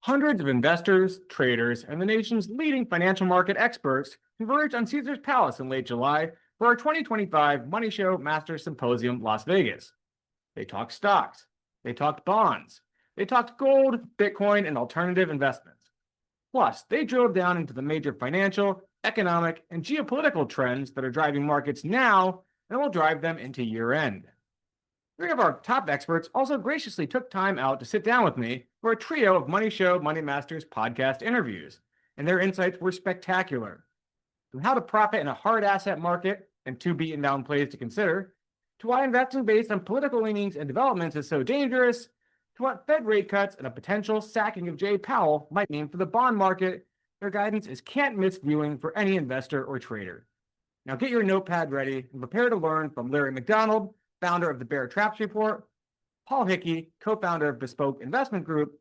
Hundreds of investors, traders, and the nation's leading financial market experts converged on Caesar's Palace in late July for our 2025 MoneyShow Masters Symposium, Las Vegas. They talked stocks, they talked bonds, they talked gold, Bitcoin, and alternative investments. Plus, they drilled down into the major financial, economic, and geopolitical trends that are driving markets now and will drive them into year-end. Three of our top experts also graciously took time out to sit down with me for a trio of MoneyShow MoneyMasters podcast interviews, and their insights were spectacular. From how to profit in a hard asset market and two beaten down plays to consider, to why investing based on political leanings and developments is so dangerous, to what Fed rate cuts and a potential sacking of Jay Powell might mean for the bond market, their guidance is can't-miss viewing for any investor or trader. Now get your notepad ready and prepare to learn from Larry McDonald, founder of the Bear Traps Report, Paul Hickey, co-founder of Bespoke Investment Group,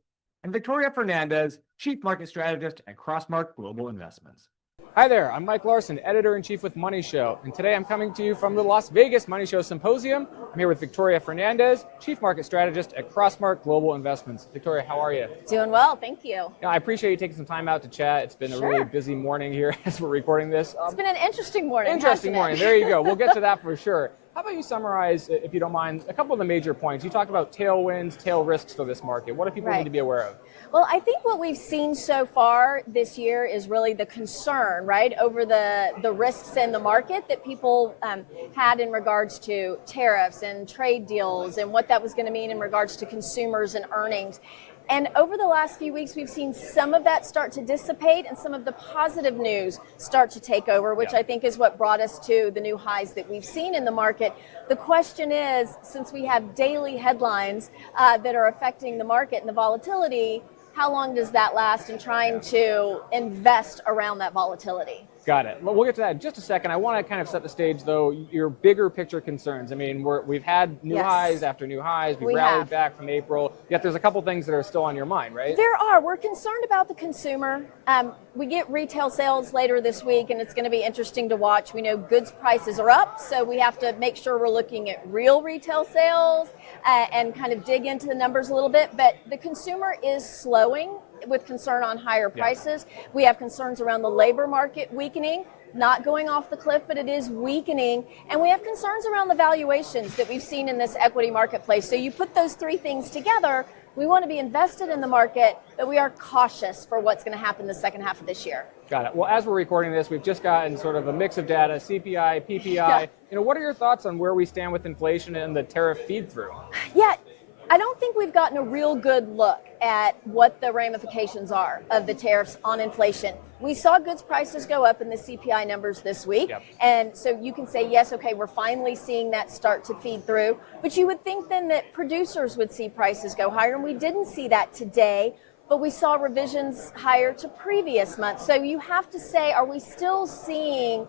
and Victoria Fernandez, chief market strategist at Crossmark Global Investments. Hi there, I'm Mike Larson, editor-in-chief with MoneyShow, and today I'm coming to you from the Las Vegas MoneyShow Symposium. I'm here with Victoria Fernandez, chief market strategist at Crossmark Global Investments. Victoria, how are you? Doing well, thank you. Yeah, I appreciate you taking some time out to chat. It's been a really busy morning here as we're recording this. It's been an interesting morning. Interesting morning, there you go. We'll get to that for sure. How about you summarize, if you don't mind, a couple of the major points? You talked about tailwinds, tail risks for this market. What do people need to be aware of? Well, I think what we've seen so far this year is really the concern, right, over the risks in the market that people had in regards to tariffs and trade deals and what that was going to mean in regards to consumers and earnings. And over the last few weeks, we've seen some of that start to dissipate and some of the positive news start to take over, which I think is what brought us to the new highs that we've seen in the market. The question is, since we have daily headlines that are affecting the market and the volatility, how long does that last, and trying to invest around that volatility? Got it. Well, we'll get to that in just a second. I want to kind of set the stage, though, your bigger picture concerns. I mean, we've had new highs after new highs. We've rallied back from April, yet there's a couple things that are still on your mind, right? There are. We're concerned about the consumer. We get retail sales later this week, and it's going to be interesting to watch. We know goods prices are up, so we have to make sure we're looking at real retail sales and kind of dig into the numbers a little bit. But the consumer is slowing with concern on higher prices. We have concerns around the labor market weakening, not going off the cliff, but it is weakening. And we have concerns around the valuations that we've seen in this equity marketplace. So you put those three things together, we want to be invested in the market, but we are cautious for what's going to happen the second half of this year. Got it. Well, as we're recording this, we've just gotten sort of a mix of data, CPI, PPI. What are your thoughts on where we stand with inflation and the tariff feed through? Yeah, I don't think we've gotten a real good look at what the ramifications are of the tariffs on inflation. We saw goods prices go up in the CPI numbers this week. And so you can say, yes, okay, we're finally seeing that start to feed through. But you would think then that producers would see prices go higher, and we didn't see that today. But we saw revisions higher to previous months. So you have to say, are we still seeing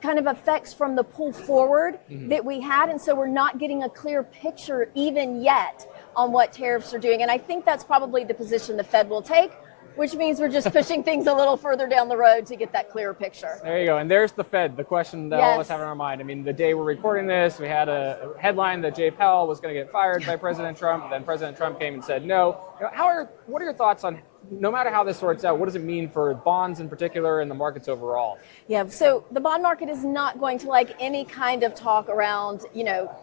kind of effects from the pull forward that we had? And so we're not getting a clear picture even yet on what tariffs are doing. And I think that's probably the position the Fed will take, which means we're just pushing things a little further down the road to get that clearer picture. There you go. And there's the Fed, the question that all of us have in our mind. I mean, the day we're recording this, we had a headline that Jay Powell was going to get fired by President Trump. Then President Trump came and said no. What are your thoughts on, no matter how this sorts out, what does it mean for bonds in particular and the markets overall? Yeah, so the bond market is not going to like any kind of talk around,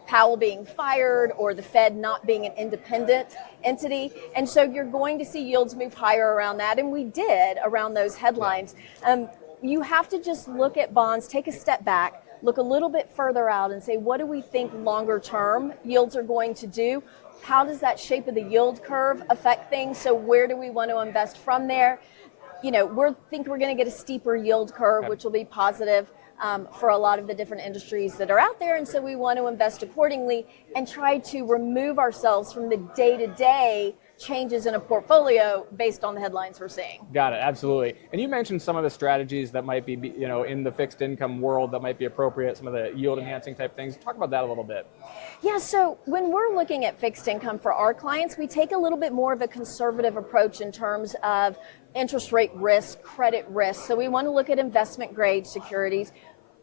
Powell being fired or the Fed not being an independent entity. And so you're going to see yields move higher around that. And we did around those headlines. You have to just look at bonds, take a step back, look a little bit further out and say, what do we think longer term yields are going to do? How does that shape of the yield curve affect things? So where do we want to invest from there? We think we're going to get a steeper yield curve, which will be positive for a lot of the different industries that are out there. And so we want to invest accordingly and try to remove ourselves from the day-to-day changes in a portfolio based on the headlines we're seeing. Got it, absolutely. And you mentioned some of the strategies that might be, in the fixed income world that might be appropriate, some of the yield enhancing type things. Talk about that a little bit. Yeah, so when we're looking at fixed income for our clients, we take a little bit more of a conservative approach in terms of interest rate risk, credit risk. So we want to look at investment grade securities.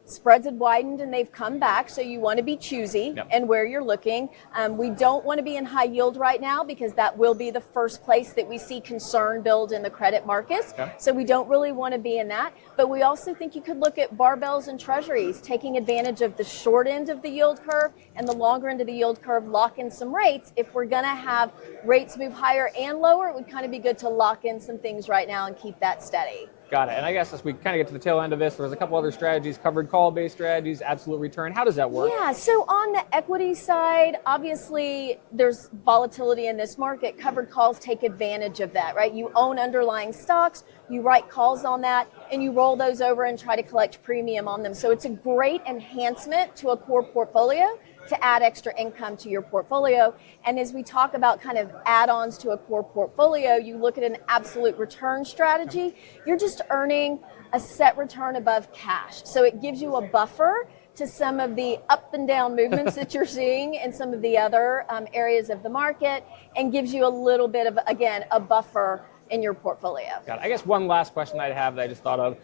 Spreads had widened and they've come back, so you want to be choosy in where you're looking. We don't want to be in high yield right now because that will be the first place that we see concern build in the credit markets. So we don't really want to be in that. But we also think you could look at barbells and treasuries, taking advantage of the short end of the yield curve and the longer end of the yield curve, lock in some rates. If we're going to have rates move higher and lower, it would kind of be good to lock in some things right now and keep that steady. Got it. And I guess as we kind of get to the tail end of this, there's a couple other strategies, covered call-based strategies, absolute return. How does that work? Yeah, so on the equity side, obviously there's volatility in this market. Covered calls take advantage of that, right? You own underlying stocks, you write calls on that, and you roll those over and try to collect premium on them. So it's a great enhancement to a core portfolio to add extra income to your portfolio. And as we talk about kind of add-ons to a core portfolio, you look at an absolute return strategy, you're just earning a set return above cash. So it gives you a buffer to some of the up and down movements that you're seeing in some of the other areas of the market, and gives you a little bit of, again, a buffer in your portfolio. Got it. I guess one last question I'd have that I just thought of: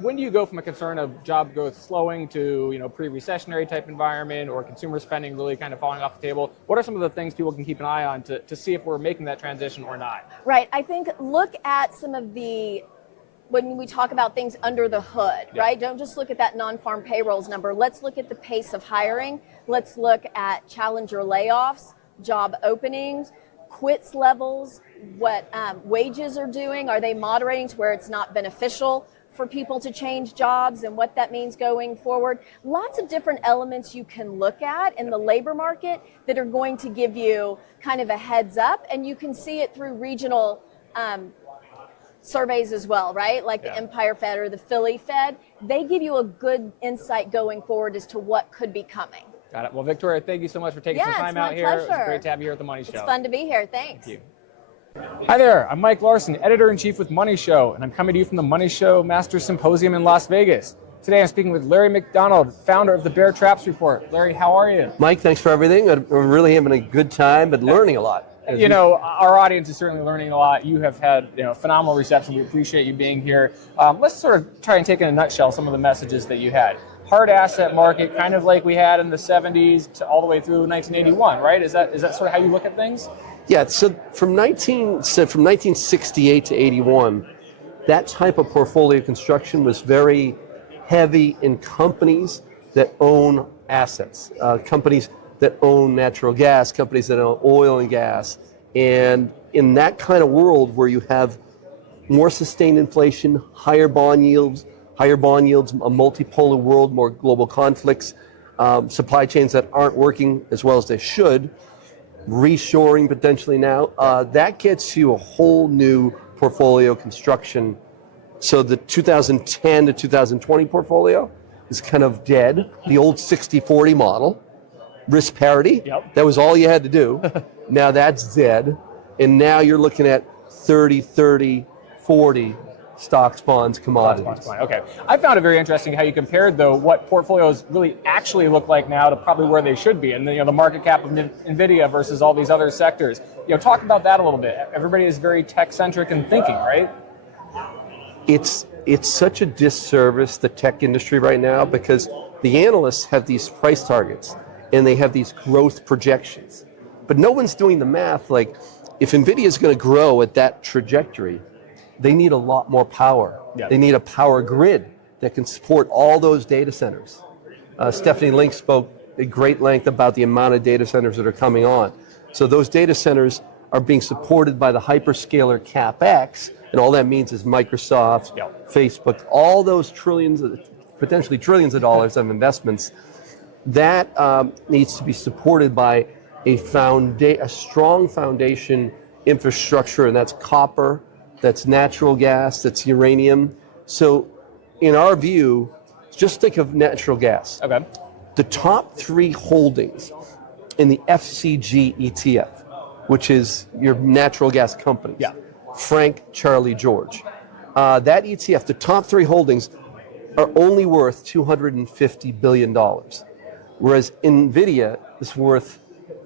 when do you go from a concern of job growth slowing to pre-recessionary type environment or consumer spending really kind of falling off the table? What are some of the things people can keep an eye on to see if we're making that transition or not? Right. I think look at some of the, when we talk about things under the hood, right? Don't just look at that non-farm payrolls number. Let's look at the pace of hiring. Let's look at challenger layoffs, job openings, quits levels, what wages are doing. Are they moderating to where it's not beneficial for people to change jobs, and what that means going forward? Lots of different elements you can look at in the labor market that are going to give you kind of a heads up, and you can see it through regional surveys as well, right? Like the Empire Fed or the Philly Fed. They give you a good insight going forward as to what could be coming. Got it. Well, Victoria, thank you so much for taking some time out here. Pleasure. It was great to have you here at the Money Show. It's fun to be here. Thanks. Thank you. Hi there, I'm Mike Larson, Editor-in-Chief with Money Show, and I'm coming to you from the Money Show Masters Symposium in Las Vegas. Today I'm speaking with Larry McDonald, founder of the Bear Traps Report. Larry, how are you? Mike, thanks for everything. We're really having a good time, but learning a lot. Our audience is certainly learning a lot. You have had phenomenal reception. We appreciate you being here. Let's sort of try and take in a nutshell some of the messages that you had. Hard asset market, kind of like we had in the 70s to all the way through 1981, right? Is that sort of how you look at things? Yeah, so from 1968 to 81, that type of portfolio construction was very heavy in companies that own assets, companies that own natural gas, companies that own oil and gas. And in that kind of world where you have more sustained inflation, higher bond yields, a multipolar world, more global conflicts, supply chains that aren't working as well as they should, reshoring potentially now, that gets you a whole new portfolio construction. So the 2010 to 2020 portfolio is kind of dead. The old 60-40 model, risk parity, that was all you had to do. Now that's dead. And now you're looking at 30-30-40 stocks, bonds, commodities. Okay. I found it very interesting how you compared, though, what portfolios really actually look like now to probably where they should be, and the market cap of Nvidia versus all these other sectors. Talk about that a little bit. Everybody is very tech-centric in thinking, right? It's such a disservice, the tech industry right now, because the analysts have these price targets and they have these growth projections. But no one's doing the math. Like, if Nvidia is going to grow at that trajectory, they need a lot more power. They need a power grid that can support all those data centers. Stephanie Link spoke at great length about the amount of data centers that are coming on. So those data centers are being supported by the hyperscaler CapEx, and all that means is Microsoft, Facebook, all those potentially trillions of dollars of investments. That needs to be supported by a strong foundation infrastructure, and that's copper, that's natural gas, that's uranium. So in our view, just think of natural gas. Okay. The top 3 holdings in the FCG ETF, which is your natural gas companies, Frank, Charlie, George. That ETF, the top 3 holdings are only worth $250 billion, whereas Nvidia is worth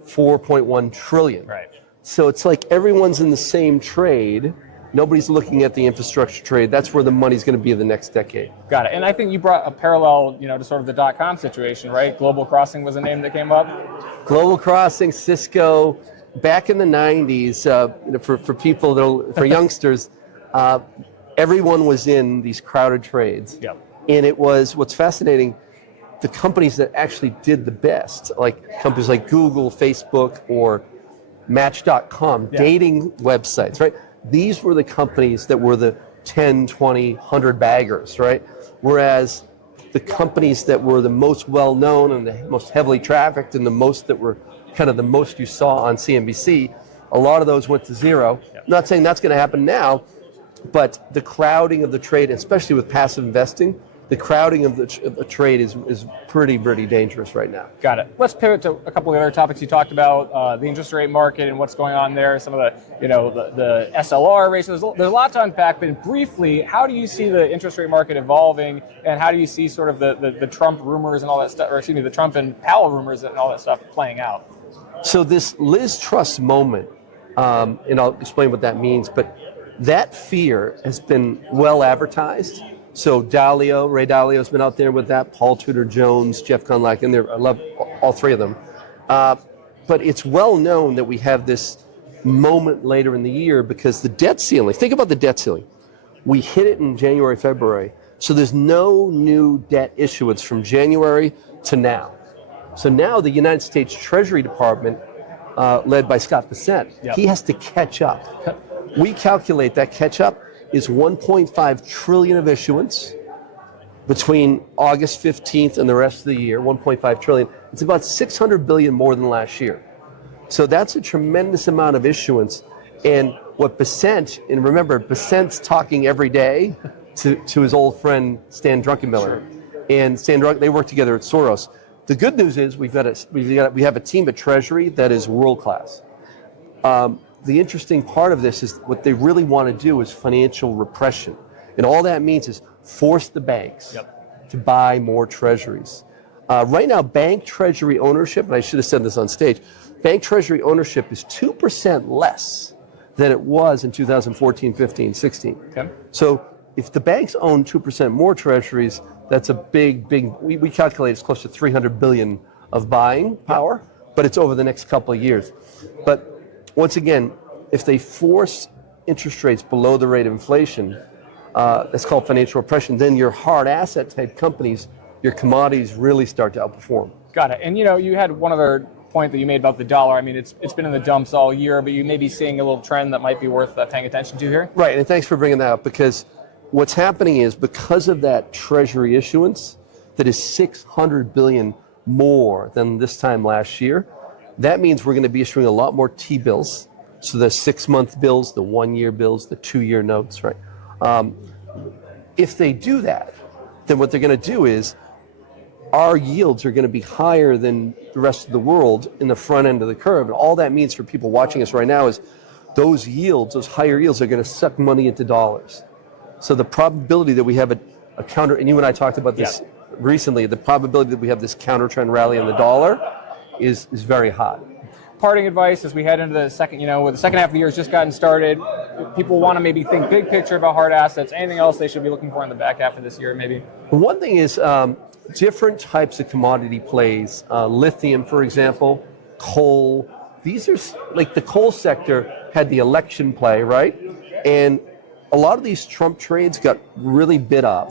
$4.1 trillion. Right. So it's like everyone's in the same trade, Nobody's looking at the infrastructure trade. That's where the money's going to be in the next decade. Got it. And I think you brought a parallel, to sort of the .com situation, right? Global Crossing was a name that came up. Global Crossing, Cisco, back in the 90s, for people, for youngsters, everyone was in these crowded trades. Yep. And it was, what's fascinating, the companies that actually did the best, like companies like Google, Facebook, or Match.com, dating websites, right? These were the companies that were the 10, 20, 100 baggers, right? Whereas the companies that were the most well-known and the most heavily trafficked and the most that were kind of the most you saw on CNBC, a lot of those went to zero. Not saying that's going to happen now, but the crowding of the trade, especially with passive investing, the crowding of the trade is pretty dangerous right now. Got it. Let's pivot to a couple of the other topics you talked about, the interest rate market and what's going on there, some of the SLR races. There's a lot to unpack, but briefly, how do you see the interest rate market evolving, and how do you see sort of the Trump rumors and all that stuff, or excuse me, the Trump and Powell rumors and all that stuff playing out? So this Liz Truss moment, and I'll explain what that means, but that fear has been well advertised. So Ray Dalio has been out there with that, Paul Tudor Jones, Jeff Gundlach, and I love all three of them. But it's well known that we have this moment later in the year because the debt ceiling, think about the debt ceiling. We hit it in January, February. So there's no new debt issuance from January to now. So now the United States Treasury Department, led by Scott Bessent, he has to catch up. We calculate that catch up is 1.5 trillion of issuance between August 15th and the rest of the year, 1.5 trillion. It's about 600 billion more than last year. So that's a tremendous amount of issuance. And what Bessent, and remember, Bessent's talking every day to his old friend Stan Druckenmiller. And Stan they work together at Soros. The good news is we have a team at Treasury that is world class. The interesting part of this is what they really want to do is financial repression. And all that means is force the banks to buy more treasuries. Right now, bank treasury ownership, and I should have said this on stage, bank treasury ownership is 2% less than it was in 2014, 15, 16. Okay. So if the banks own 2% more treasuries, that's a big, we calculate it's close to 300 billion of buying power, but it's over the next couple of years. But once again, if they force interest rates below the rate of inflation, that's called financial repression, then your hard asset type companies, your commodities really start to outperform. Got it. And you had one other point that you made about the dollar. I mean, it's been in the dumps all year, but you may be seeing a little trend that might be worth paying attention to here. Right, and thanks for bringing that up, because what's happening is because of that treasury issuance that is 600 billion more than this time last year, that means we're going to be issuing a lot more T-bills. So the 6-month bills, the 1-year bills, the 2-year notes, right? If they do that, then what they're going to do is our yields are going to be higher than the rest of the world in the front end of the curve. And all that means for people watching us right now is those yields, those higher yields are going to suck money into dollars. So the probability that we have a counter, and you and I talked about this recently, the probability that we have this counter trend rally in the dollar is very high. Parting advice as we head into the second, with the second half of the year has just gotten started. People want to maybe think big picture about hard assets. Anything else they should be looking for in the back half of this year, maybe? One thing is different types of commodity plays. Lithium, for example, coal. These are like the coal sector had the election play, right? And a lot of these Trump trades got really bid up.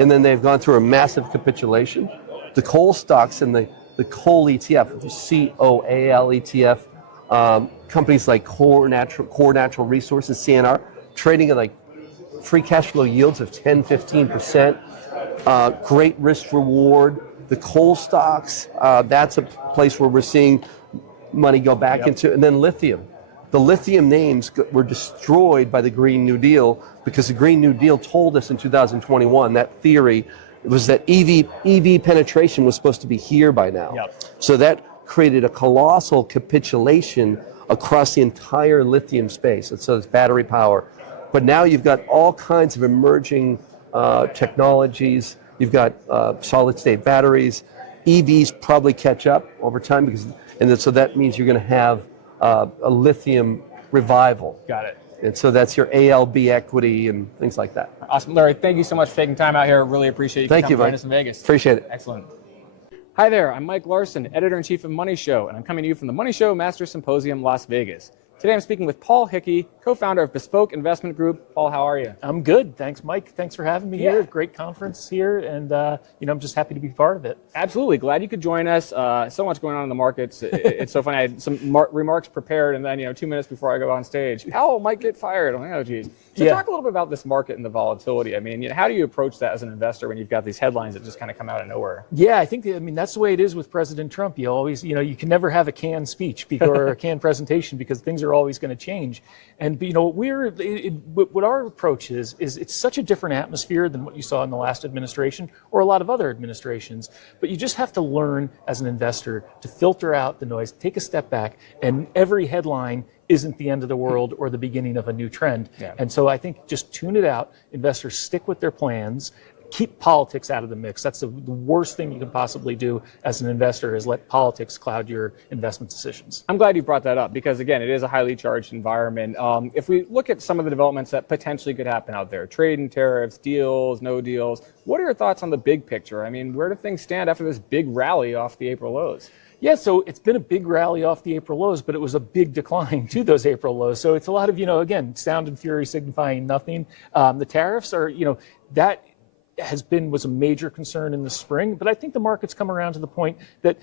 And then they've gone through a massive capitulation. The coal stocks and the coal ETF, the COAL ETF, companies like Core Natural Resources, CNR, trading at like free cash flow yields of 10, 15%, great risk reward. The coal stocks, that's a place where we're seeing money go back into, and then lithium. The lithium names were destroyed by the Green New Deal because the Green New Deal told us in 2021, that theory was that EV penetration was supposed to be here by now. So that created a colossal capitulation across the entire lithium space. And so it's battery power. But now you've got all kinds of emerging technologies. You've got solid state batteries. EVs probably catch up over time so that means you're going to have a lithium revival. Got it. And so that's your ALB equity and things like that. Awesome. Larry, thank you so much for taking time out here. Really appreciate you Thank you, coming to Mike. join us in Vegas. Appreciate it. Excellent. Hi there, I'm Mike Larson, Editor-in-Chief of MoneyShow, and I'm coming to you from the MoneyShow Masters Symposium, Las Vegas. Today I'm speaking with Paul Hickey, co-founder of Bespoke Investment Group. Paul, how are you? I'm good. Thanks, Mike. Thanks for having me here. Great conference here, and I'm just happy to be part of it. Absolutely. Glad you could join us. So much going on in the markets. It's so funny. I had some remarks prepared, and then 2 minutes before I go on stage, Powell might get fired. I'm like, oh, geez. So talk a little bit about this market and the volatility. I mean, how do you approach that as an investor when you've got these headlines that just kind of come out of nowhere? Yeah, I think that's the way it is with President Trump. You always, you can never have a canned speech or a canned presentation because things are always going to change. And what our approach is it's such a different atmosphere than what you saw in the last administration or a lot of other administrations. But you just have to learn as an investor to filter out the noise, take a step back, and every headline isn't the end of the world or the beginning of a new trend. Yeah. And so I think just tune it out. Investors stick with their plans. Keep politics out of the mix. That's the worst thing you can possibly do as an investor is let politics cloud your investment decisions. I'm glad you brought that up because, again, it is a highly charged environment. If we look at some of the developments that potentially could happen out there, trade and tariffs, deals, no deals, what are your thoughts on the big picture? I mean, where do things stand after this big rally off the April lows? Yeah, so it's been a big rally off the April lows, but it was a big decline to those April lows. So it's a lot of, again, sound and fury signifying nothing. The tariffs are, that was a major concern in the spring, but I think the market's come around to the point that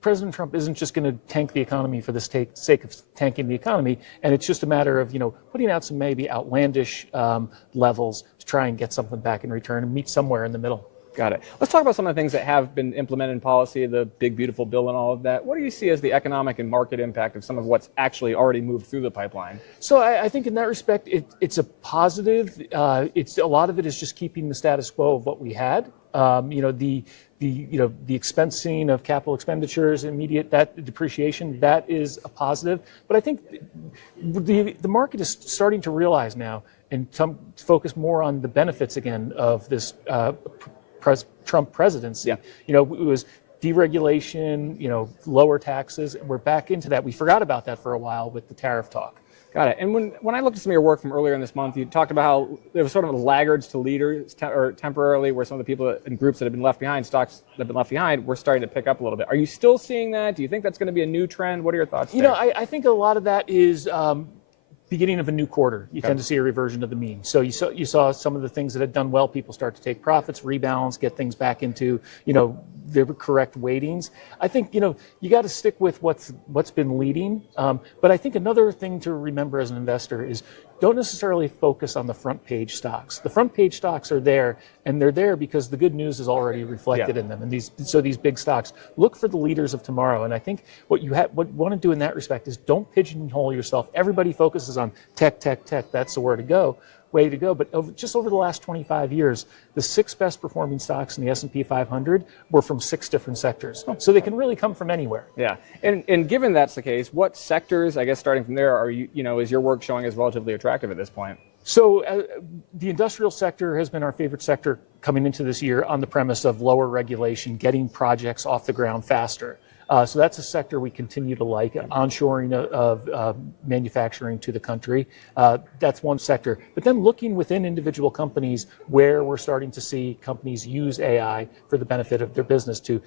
President Trump isn't just going to tank the economy for the sake of tanking the economy, and it's just a matter of putting out some maybe outlandish levels to try and get something back in return and meet somewhere in the middle. Got it. Let's talk about some of the things that have been implemented in policy, the big, beautiful bill and all of that. What do you see as the economic and market impact of some of what's actually already moved through the pipeline? So I think in that respect, it's a positive. It's a lot of it is just keeping the status quo of what we had. The expensing of capital expenditures, that depreciation, that is a positive. But I think the market is starting to realize now and focus more on the benefits again of this Trump presidency. Yeah. It was deregulation, lower taxes, and we're back into that. We forgot about that for a while with the tariff talk. Got it. And when I looked at some of your work from earlier in this month, you talked about how there was sort of laggards to leaders or temporarily where some of the people and groups that have been left behind, stocks that have been left behind, were starting to pick up a little bit. Are you still seeing that? Do you think that's going to be a new trend? What are your thoughts there? I think a lot of that is beginning of a new quarter. You tend to see a reversion of the mean. So you saw some of the things that had done well, people start to take profits, rebalance, get things back into, the correct weightings. I think, you got to stick with what's been leading. But I think another thing to remember as an investor is don't necessarily focus on the front page stocks. The front page stocks are there, and they're there because the good news is already reflected in them. And these big stocks, look for the leaders of tomorrow. And I think what you want to do in that respect is don't pigeonhole yourself. Everybody focuses on tech. That's the way to go. But just over the last 25 years, the 6 best performing stocks in the S&P 500 were from 6 different sectors. So they can really come from anywhere. Yeah. And given that's the case, what sectors, I guess starting from there, are is your work showing as relatively attractive at this point? So the industrial sector has been our favorite sector coming into this year on the premise of lower regulation, getting projects off the ground faster. So that's a sector we continue to like, onshoring of manufacturing to the country. That's one sector. But then looking within individual companies where we're starting to see companies use AI for the benefit of their business to,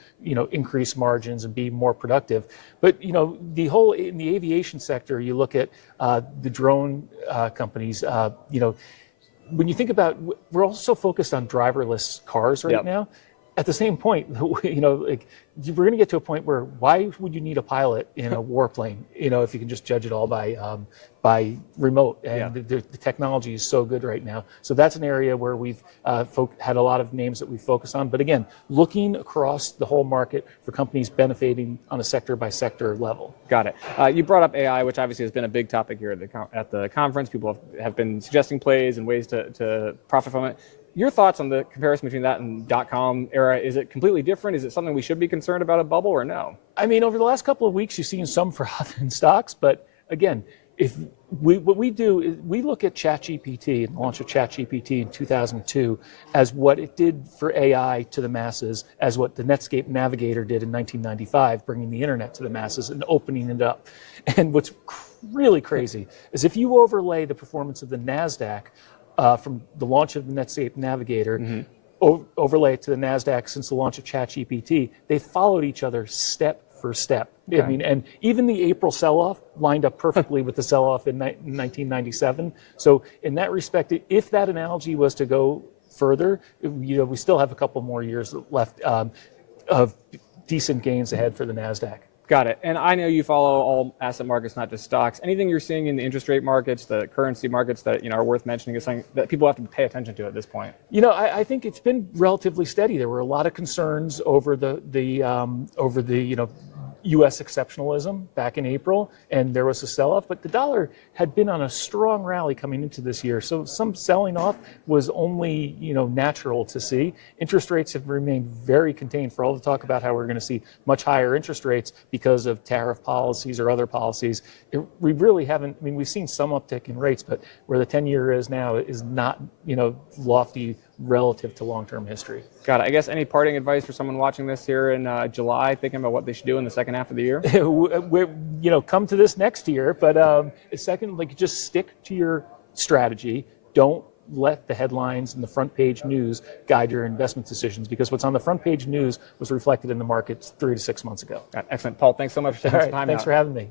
increase margins and be more productive. But, in the aviation sector, you look at the drone companies, when you think about, we're also focused on driverless cars right now. At the same point, we're going to get to a point where why would you need a pilot in a warplane? If you can just judge it all by remote, and the technology is so good right now. So that's an area where we've had a lot of names that we focus on. But again, looking across the whole market for companies benefiting on a sector by sector level. Got it. You brought up AI, which obviously has been a big topic here at the conference. People have been suggesting plays and ways to profit from it. Your thoughts on the comparison between that and .com era? Is it completely different? Is it something we should be concerned about, a bubble, or no? I mean, over the last couple of weeks, you've seen some froth in stocks, but again, what we do is we look at ChatGPT and the launch of ChatGPT in 2002 as what it did for AI to the masses, as what the Netscape Navigator did in 1995, bringing the internet to the masses and opening it up. And what's really crazy is if you overlay the performance of the NASDAQ from the launch of the Netscape Navigator, overlay it to the NASDAQ since the launch of ChatGPT, they followed each other step for step. Okay. I mean, and even the April sell-off lined up perfectly with the sell-off in 1997. So in that respect, if that analogy was to go further, we still have a couple more years left of decent gains ahead for the NASDAQ. Got it. And I know you follow all asset markets, not just stocks. Anything you're seeing in the interest rate markets, the currency markets that are worth mentioning is something that people have to pay attention to at this point? I think it's been relatively steady. There were a lot of concerns over the U.S. exceptionalism back in April, and there was a sell-off, but the dollar had been on a strong rally coming into this year. So some selling off was only, natural to see. Interest rates have remained very contained for all the talk about how we're going to see much higher interest rates because of tariff policies or other policies. We really haven't, we've seen some uptick in rates, but where the 10-year is now is not, lofty relative to long-term history. Got it. I guess any parting advice for someone watching this here in July, thinking about what they should do in the second half of the year? Come to this next year, but second, just stick to your strategy. Don't let the headlines and the front page news guide your investment decisions, because what's on the front page news was reflected in the markets 3 to 6 months ago. Excellent. Paul, thanks so much for taking some time Thanks out. for having me.